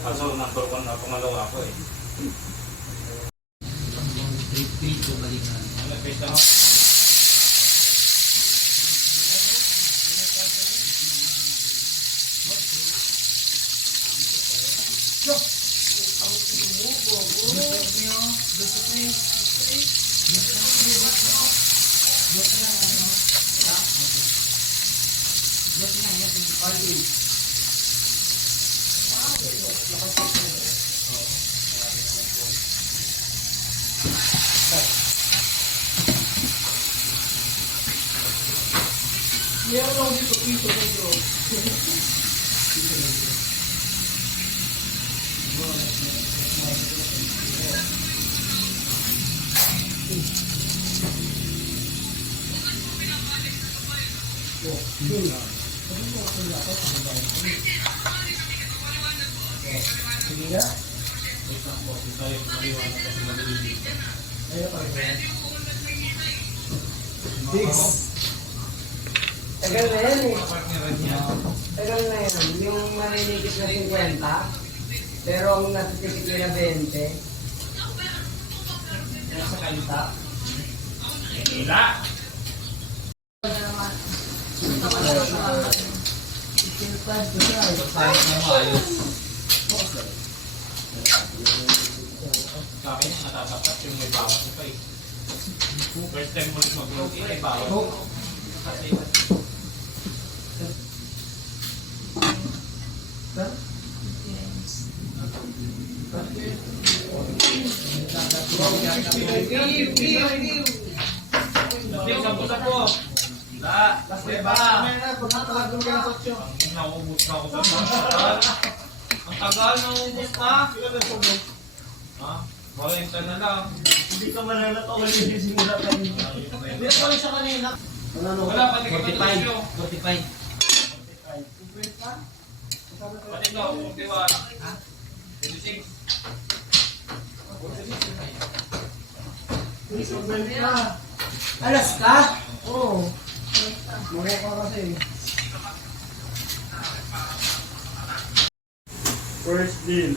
Kaso number 1 na pangalawa ako eh. Trip ko balikan. Malapit lang. Meron ako dito, piso na bro. Sige nga. Ayun pa rin. Bigs. Tagal na yan eh. Tagal na yan. Yung maninikit na 50, pero ang natitikit nila 20. Nasa kanta. Hila! Sa akin yung natatapat yung may bawat na pa eh. First time mo rin mag-vlog eh, may bawat. Kasi Sapo. La, diba? Ang naubos na ako sa mga. Ang tagal naubos na. Ha? 40 na lang. Hindi ka manalata ulit yung simula pa rin. Hindi ko lang siya kanina. Wala, pati ka 45. 45. Pati ka, 41. Ha? 26. 50 ka. Alas ka? Oo. Mura ka kasi. First deal.